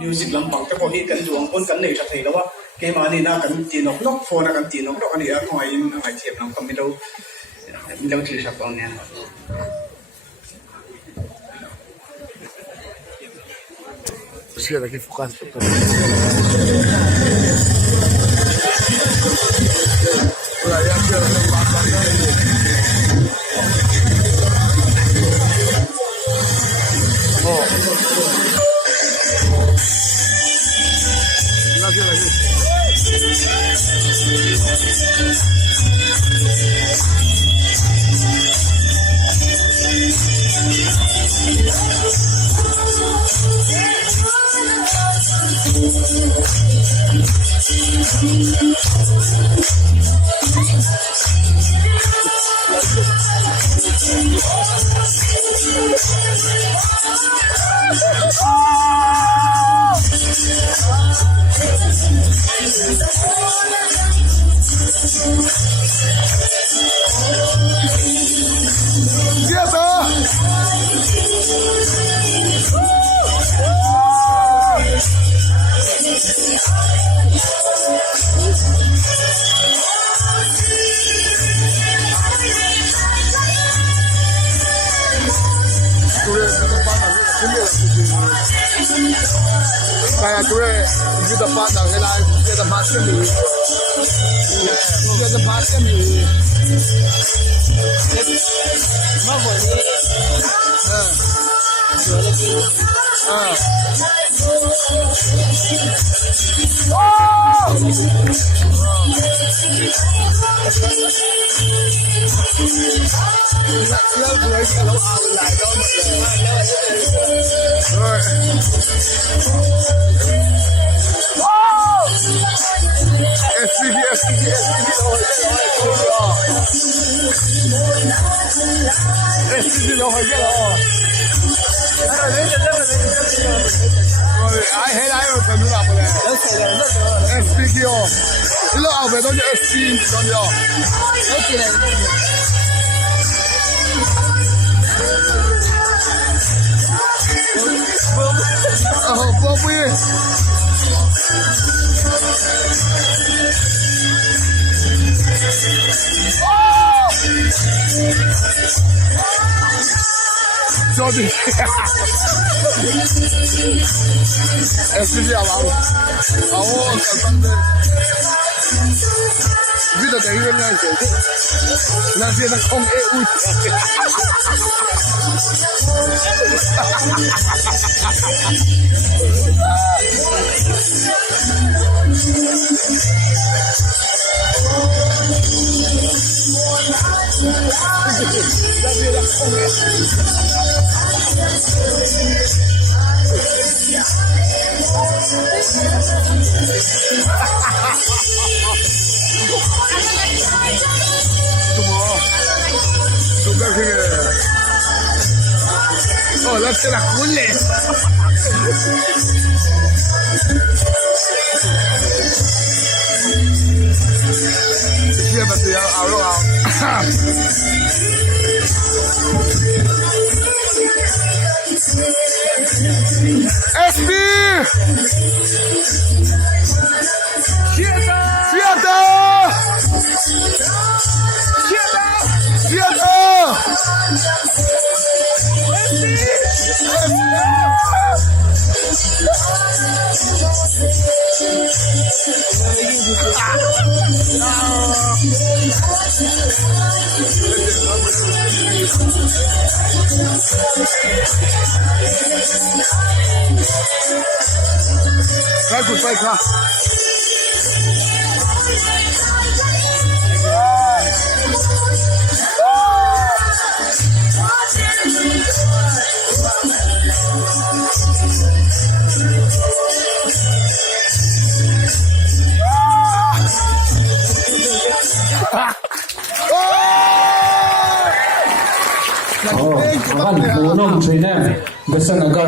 music lampang te pawh hi kan luang pon kan nei tha thei lawa ke mani na kan ti nok nok phone kan ti nok nok ani a ngoi in ai thiam nam kam milo thil sak on ne Sí, aquí focus. Kaya tuh kita patah helai kita pasang ni, kita pasang ni. Mana ni? Sorry. SPG abajo. Ahora cantante. Vida que vive en la fiesta con EU. Oh, date la cule. Fíjate, ya hablo. SB! Vai, vai, vai. Oh, akan punom trainer. Besan agar